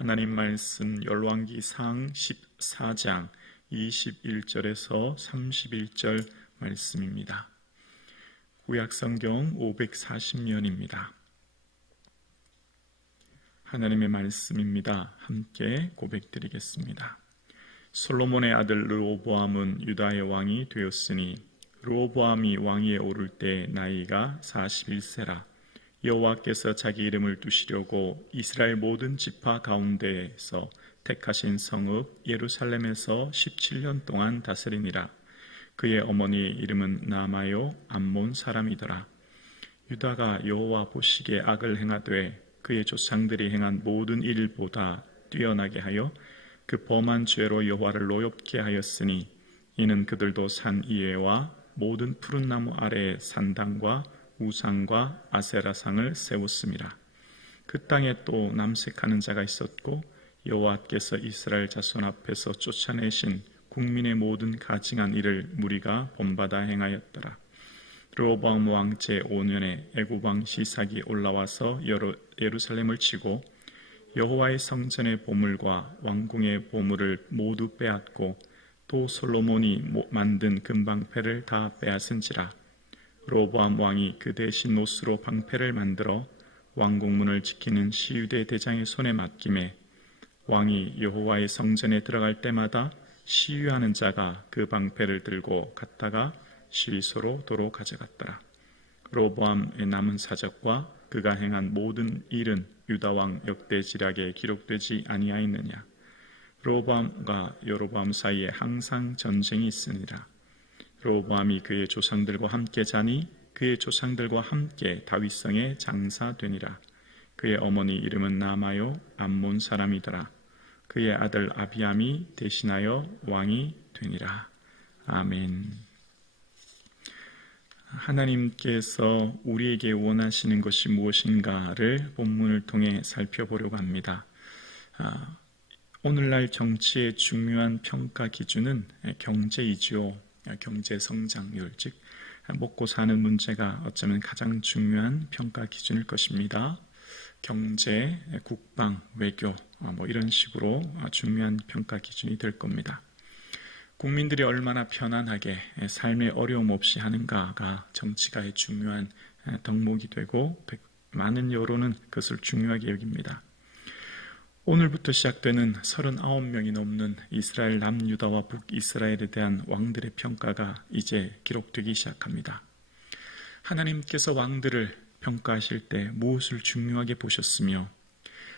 하나님 말씀 열왕기상 14장 21절에서 31절 말씀입니다. 구약성경 540년입니다. 하나님의 말씀입니다. 함께 고백드리겠습니다. 솔로몬의 아들 르호보암은 유다의 왕이 되었으니 르호보암이 왕위에 오를 때 나이가 41세라. 여호와께서 자기 이름을 두시려고 이스라엘 모든 지파 가운데에서 택하신 성읍 예루살렘에서 17년 동안 다스리니라. 그의 어머니의 이름은 나마요 암몬 사람이더라. 유다가 여호와 보시기에 악을 행하되 그의 조상들이 행한 모든 일보다 뛰어나게 하여 그 범한 죄로 여호와를 노엽게 하였으니 이는 그들도 산 위에와 모든 푸른 나무 아래에 산당과 우상과 아세라상을 세웠음이라. 그 땅에 또 남색하는 자가 있었고 여호와께서 이스라엘 자손 앞에서 쫓아내신 국민의 모든 가증한 일을 무리가 본받아 행하였더라. 르호보암 왕 제5년에 애굽 왕 시삭이 올라와서 예루살렘을 치고 여호와의 성전의 보물과 왕궁의 보물을 모두 빼앗고 또 솔로몬이 만든 금방패를 다 빼앗은지라. 르호보암 왕이 그 대신 노스로 방패를 만들어 왕궁문을 지키는 시유대 대장의 손에 맡김에 왕이 여호와의 성전에 들어갈 때마다 시유하는 자가 그 방패를 들고 갔다가 시위소로 도로 가져갔더라. 르호보암의 남은 사적과 그가 행한 모든 일은 유다왕 역대지략에 기록되지 아니하였느냐. 르호보암과 여로보암 사이에 항상 전쟁이 있으니라. 르호보암이 그의 조상들과 함께 자니 그의 조상들과 함께 다윗성에 장사되니라. 그의 어머니 이름은 나마요 암몬 사람이더라. 그의 아들 아비암이 대신하여 왕이 되니라. 아멘. 하나님께서 우리에게 원하시는 것이 무엇인가를 본문을 통해 살펴보려고 합니다. 오늘날 정치의 중요한 평가 기준은 경제이지요. 경제 성장률, 즉 먹고 사는 문제가 어쩌면 가장 중요한 평가 기준일 것입니다. 경제, 국방, 외교 이런 식으로 중요한 평가 기준이 될 겁니다. 국민들이 얼마나 편안하게 삶의 어려움 없이 하는가가 정치가의 중요한 덕목이 되고 많은 여론은 그것을 중요하게 여깁니다. 오늘부터 시작되는 39명이 넘는 이스라엘 남유다와 북이스라엘에 대한 왕들의 평가가 이제 기록되기 시작합니다. 하나님께서 왕들을 평가하실 때 무엇을 중요하게 보셨으며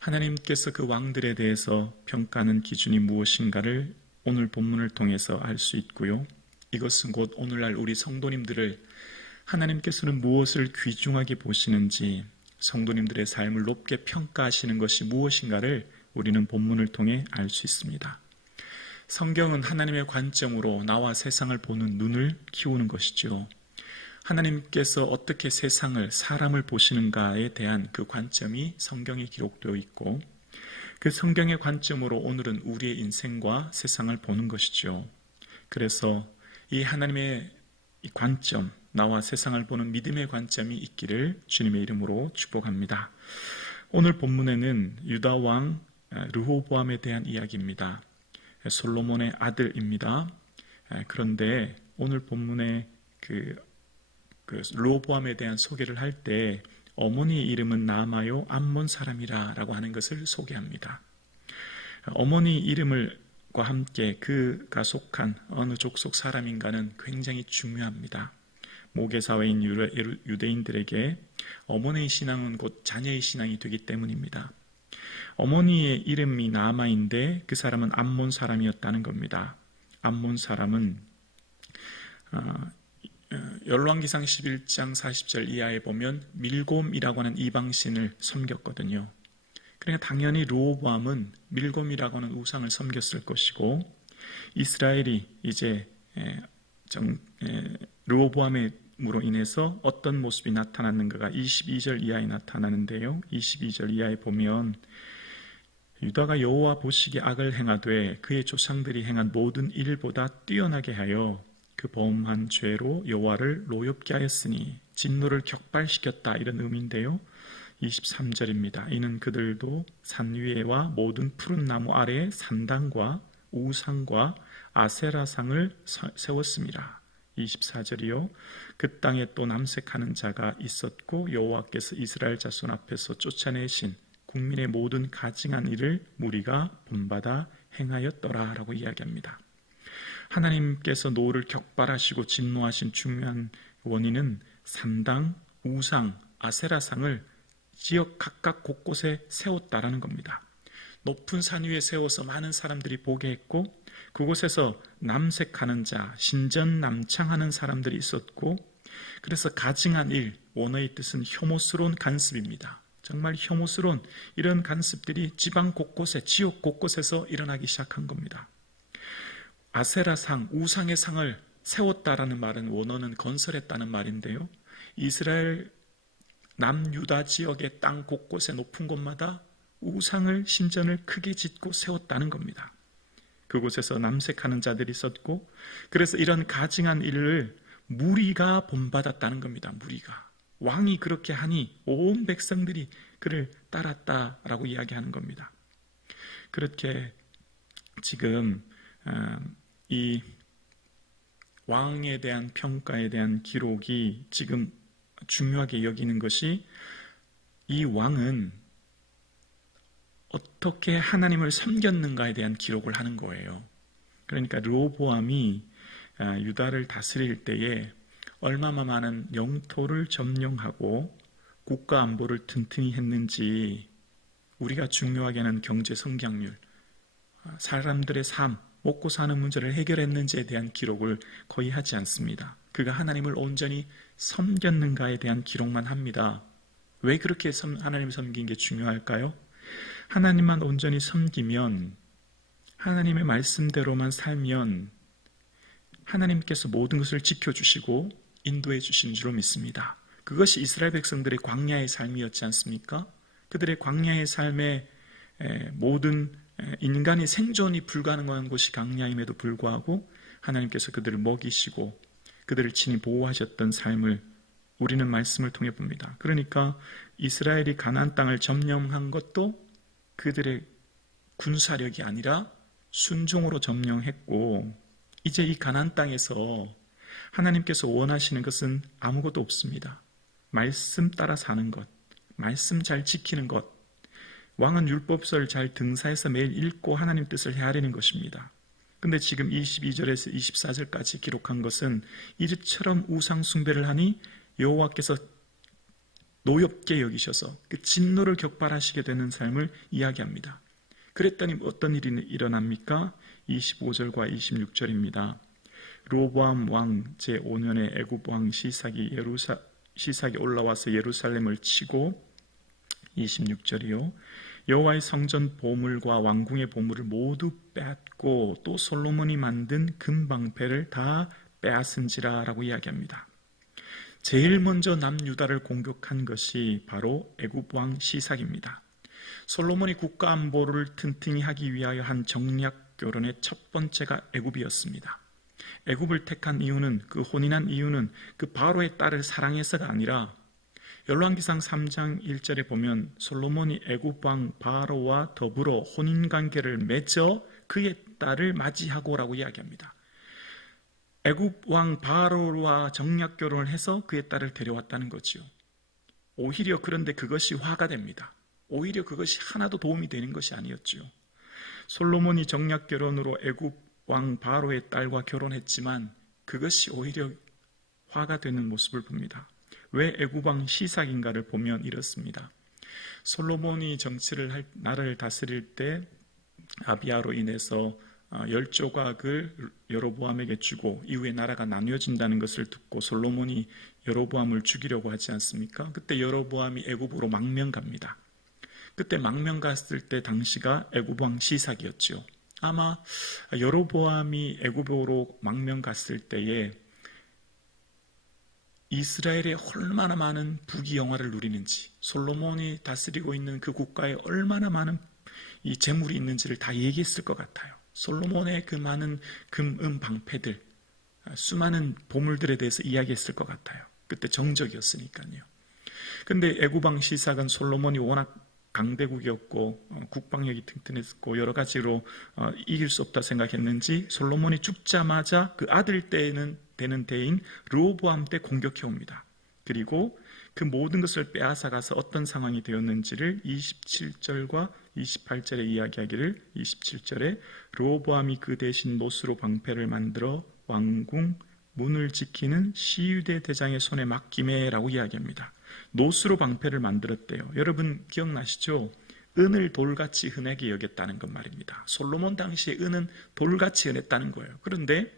하나님께서 그 왕들에 대해서 평가하는 기준이 무엇인가를 오늘 본문을 통해서 알 수 있고요. 이것은 곧 오늘날 우리 성도님들을 하나님께서는 무엇을 귀중하게 보시는지 성도님들의 삶을 높게 평가하시는 것이 무엇인가를 우리는 본문을 통해 알 수 있습니다. 성경은 하나님의 관점으로 나와 세상을 보는 눈을 키우는 것이죠. 하나님께서 어떻게 세상을, 사람을 보시는가에 대한 그 관점이 성경에 기록되어 있고 그 성경의 관점으로 오늘은 우리의 인생과 세상을 보는 것이죠. 그래서 이 하나님의 이 관점, 나와 세상을 보는 믿음의 관점이 있기를 주님의 이름으로 축복합니다. 오늘 본문에는 유다 왕 르호보암에 대한 이야기입니다. 솔로몬의 아들입니다. 그런데 오늘 본문에 그 르호보암에 대한 소개를 할 때 어머니의 이름은 나마요 암몬 사람이라고 하는 것을 소개합니다. 어머니 이름과 함께 그가 속한 어느 족속 사람인가는 굉장히 중요합니다. 모계사회인 유대인들에게 어머니의 신앙은 곧 자녀의 신앙이 되기 때문입니다. 어머니의 이름이 나마인데 그 사람은 암몬 사람이었다는 겁니다. 암몬 사람은 열왕기상 11장 40절 이하에 보면 밀곰이라고 하는 이방신을 섬겼거든요. 그러니까 당연히 르호보암은 밀곰이라고 하는 우상을 섬겼을 것이고 이스라엘이 이제 르호보암으로 인해서 어떤 모습이 나타났는가가 22절 이하에 나타나는데요. 22절 이하에 보면 유다가 여호와 보시기에 악을 행하되 그의 조상들이 행한 모든 일보다 뛰어나게 하여 그 범한 죄로 여호와를 노엽게 하였으니 진노를 격발시켰다 이런 의미인데요. 23절입니다. 이는 그들도 산 위에와 모든 푸른 나무 아래에 산당과 우상과 아세라상을 세웠습니다. 24절이요. 그 땅에 또 남색하는 자가 있었고 여호와께서 이스라엘 자손 앞에서 쫓아내신 국민의 모든 가증한 일을 무리가 본받아 행하였더라 라고 이야기합니다. 하나님께서 노를 격발하시고 진노하신 중요한 원인은 산당, 우상, 아세라상을 지역 각각 곳곳에 세웠다라는 겁니다. 높은 산 위에 세워서 많은 사람들이 보게 했고 그곳에서 남색하는 자, 신전남창하는 사람들이 있었고 그래서 가증한 일, 원어의 뜻은 혐오스러운 간습입니다. 정말 혐오스러운 이런 간습들이 지방 곳곳에, 지역 곳곳에서 일어나기 시작한 겁니다. 아세라상, 우상의 상을 세웠다라는 말은 원어는 건설했다는 말인데요. 이스라엘 남유다 지역의 땅 곳곳에 높은 곳마다 우상을, 신전을 크게 짓고 세웠다는 겁니다. 그곳에서 남색하는 자들이 있었고 그래서 이런 가증한 일을 무리가 본받았다는 겁니다. 무리가. 왕이 그렇게 하니 온 백성들이 그를 따랐다라고 이야기하는 겁니다. 그렇게 지금 이 왕에 대한 평가에 대한 기록이 지금 중요하게 여기는 것이 이 왕은 어떻게 하나님을 섬겼는가에 대한 기록을 하는 거예요. 그러니까 르호보암이 유다를 다스릴 때에 얼마나 많은 영토를 점령하고 국가 안보를 튼튼히 했는지 우리가 중요하게 하는 경제 성장률, 사람들의 삶, 먹고 사는 문제를 해결했는지에 대한 기록을 거의 하지 않습니다. 그가 하나님을 온전히 섬겼는가에 대한 기록만 합니다. 왜 그렇게 하나님을 섬긴 게 중요할까요? 하나님만 온전히 섬기면, 하나님의 말씀대로만 살면 하나님께서 모든 것을 지켜주시고 인도해 주시는 줄로 믿습니다. 그것이 이스라엘 백성들의 광야의 삶이었지 않습니까? 그들의 광야의 삶의 모든 인간이 생존이 불가능한 곳이 광야임에도 불구하고 하나님께서 그들을 먹이시고 그들을 친히 보호하셨던 삶을 우리는 말씀을 통해 봅니다. 그러니까 이스라엘이 가나안 땅을 점령한 것도 그들의 군사력이 아니라 순종으로 점령했고 이제 이 가나안 땅에서 하나님께서 원하시는 것은 아무것도 없습니다. 말씀 따라 사는 것, 말씀 잘 지키는 것, 왕은 율법서를 잘 등사해서 매일 읽고 하나님 뜻을 헤아리는 것입니다. 근데 지금 22절에서 24절까지 기록한 것은 이처럼 우상 숭배를 하니 여호와께서 노엽게 여기셔서 그 진노를 격발하시게 되는 삶을 이야기합니다. 그랬더니 어떤 일이 일어납니까? 25절과 26절입니다. 르호보암 왕 제5년에 애굽 왕 시삭이 올라와서 예루살렘을 치고 26절이요. 여호와의 성전 보물과 왕궁의 보물을 모두 빼앗고 또 솔로몬이 만든 금방패를 다 빼앗은지라 라고 이야기합니다. 제일 먼저 남유다를 공격한 것이 바로 애굽 왕 시삭입니다. 솔로몬이 국가 안보를 튼튼히 하기 위하여 한 정략 결혼의 첫 번째가 애굽이었습니다. 애굽을 택한 이유는, 그 혼인한 이유는 그 바로의 딸을 사랑해서가 아니라 열왕기상 3장 1절에 보면 솔로몬이 애굽 왕 바로와 더불어 혼인관계를 맺어 그의 딸을 맞이하고라고 이야기합니다. 애굽 왕 바로와 정략 결혼을 해서 그의 딸을 데려왔다는 거지요. 오히려 그런데 그것이 화가 됩니다. 오히려 그것이 하나도 도움이 되는 것이 아니었지요. 솔로몬이 정략 결혼으로 애굽 왕 바로의 딸과 결혼했지만 그것이 오히려 화가 되는 모습을 봅니다. 왜 애굽 왕 시삭인가를 보면 이렇습니다. 솔로몬이 나라를 다스릴 때 아비야로 인해서 10조각을 여로보암에게 주고 이후에 나라가 나뉘어진다는 것을 듣고 솔로몬이 여로보암을 죽이려고 하지 않습니까? 그때 여로보암이 애굽으로 망명 갑니다. 그때 망명 갔을 때 당시가 애굽 왕 시삭이었죠. 아마 여로보암이 애굽으로 망명 갔을 때에 이스라엘에 얼마나 많은 부귀영화를 누리는지, 솔로몬이 다스리고 있는 그 국가에 얼마나 많은 이 재물이 있는지를 다 얘기했을 것 같아요. 솔로몬의 그 많은 방패들, 수많은 보물들에 대해서 이야기했을 것 같아요. 그때 정적이었으니까요. 근데 애굽왕 시삭은 솔로몬이 워낙 강대국이었고 국방력이 튼튼했고 여러 가지로 이길 수 없다 생각했는지 솔로몬이 죽자마자 그 아들 때는 되는 때인 르호보암 때 공격해 옵니다. 그리고 그 모든 것을 빼앗아가서 어떤 상황이 되었는지를 27절과 28절에 이야기하기를 27절에 르호보암이 그 대신 노스로 방패를 만들어 왕궁 문을 지키는 시유대 대장의 손에 맡기매라고 이야기합니다. 노스로 방패를 만들었대요. 여러분 기억나시죠? 은을 돌같이 흔하게 여겼다는 것 말입니다. 솔로몬 당시에 은은 돌같이 흔했다는 거예요. 그런데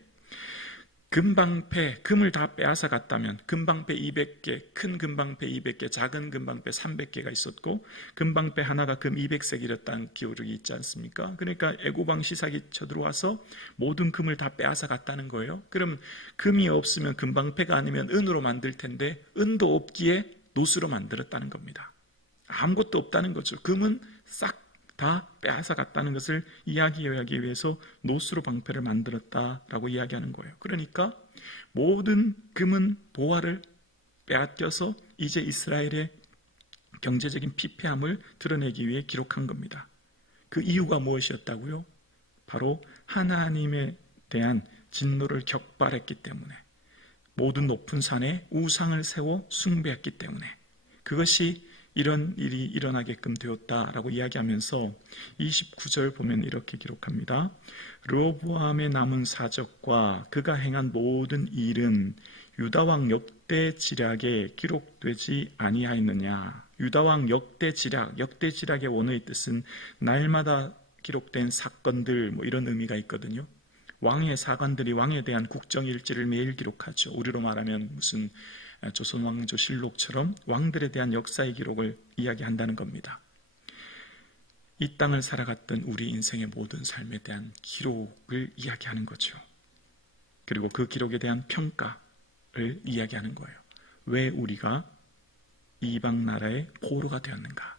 금방패, 금을 다 빼앗아 갔다면 금방패 200개, 큰 금방패 200개, 작은 금방패 300개가 있었고 금방패 하나가 금 200색이랬다는 기록이 있지 않습니까? 그러니까 애굽왕 시삭이 쳐들어와서 모든 금을 다 빼앗아 갔다는 거예요. 그럼 금이 없으면 금방패가 아니면 은으로 만들 텐데 은도 없기에 노스로 만들었다는 겁니다. 아무것도 없다는 거죠. 금은 싹 다 빼앗아 갔다는 것을 이야기하기 위해서 노스로 방패를 만들었다라고 이야기하는 거예요. 그러니까 모든 금은 보화를 빼앗겨서 이제 이스라엘의 경제적인 피폐함을 드러내기 위해 기록한 겁니다. 그 이유가 무엇이었다고요? 바로 하나님에 대한 진노를 격발했기 때문에, 모든 높은 산에 우상을 세워 숭배했기 때문에 그것이 이런 일이 일어나게끔 되었다라고 이야기하면서 29절 보면 이렇게 기록합니다. 르호보암의 남은 사적과 그가 행한 모든 일은 유다왕 역대지략에 기록되지 아니하였느냐. 유다왕 역대지략의 원어의 뜻은 날마다 기록된 사건들 이런 의미가 있거든요. 왕의 사관들이 왕에 대한 국정일지를 매일 기록하죠. 우리로 말하면 무슨 조선왕조실록처럼 왕들에 대한 역사의 기록을 이야기한다는 겁니다. 이 땅을 살아갔던 우리 인생의 모든 삶에 대한 기록을 이야기하는 거죠. 그리고 그 기록에 대한 평가를 이야기하는 거예요. 왜 우리가 이방 나라의 포로가 되었는가?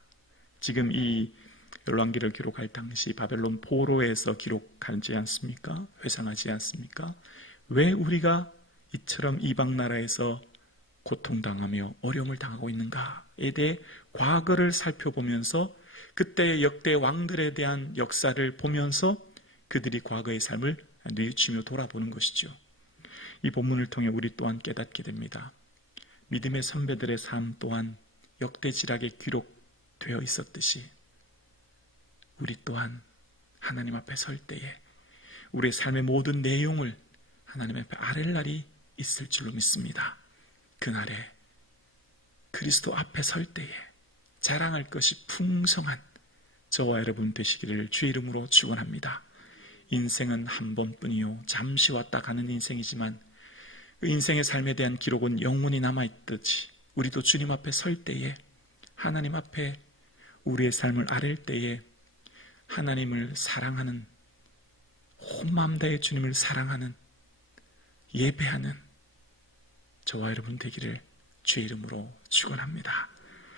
지금 이 열왕기를 기록할 당시 바벨론 포로에서 기록하지 않습니까? 회상하지 않습니까? 왜 우리가 이처럼 이방 나라에서 고통당하며 어려움을 당하고 있는가에 대해 과거를 살펴보면서 그때의 역대 왕들에 대한 역사를 보면서 그들이 과거의 삶을 뉘우치며 돌아보는 것이죠. 이 본문을 통해 우리 또한 깨닫게 됩니다. 믿음의 선배들의 삶 또한 역대지략에 기록되어 있었듯이 우리 또한 하나님 앞에 설 때에 우리의 삶의 모든 내용을 하나님 앞에 아랠 날이 있을 줄로 믿습니다. 그날에 그리스도 앞에 설 때에 자랑할 것이 풍성한 저와 여러분 되시기를 주의 이름으로 축원합니다. 인생은 한 번뿐이요 잠시 왔다 가는 인생이지만 그 인생의 삶에 대한 기록은 영원히 남아있듯이 우리도 주님 앞에 설 때에 하나님 앞에 우리의 삶을 아랠 때에 하나님을 사랑하는, 온 마음 다해 주님을 사랑하는, 예배하는 저와 여러분 되기를 주의 이름으로 축원합니다.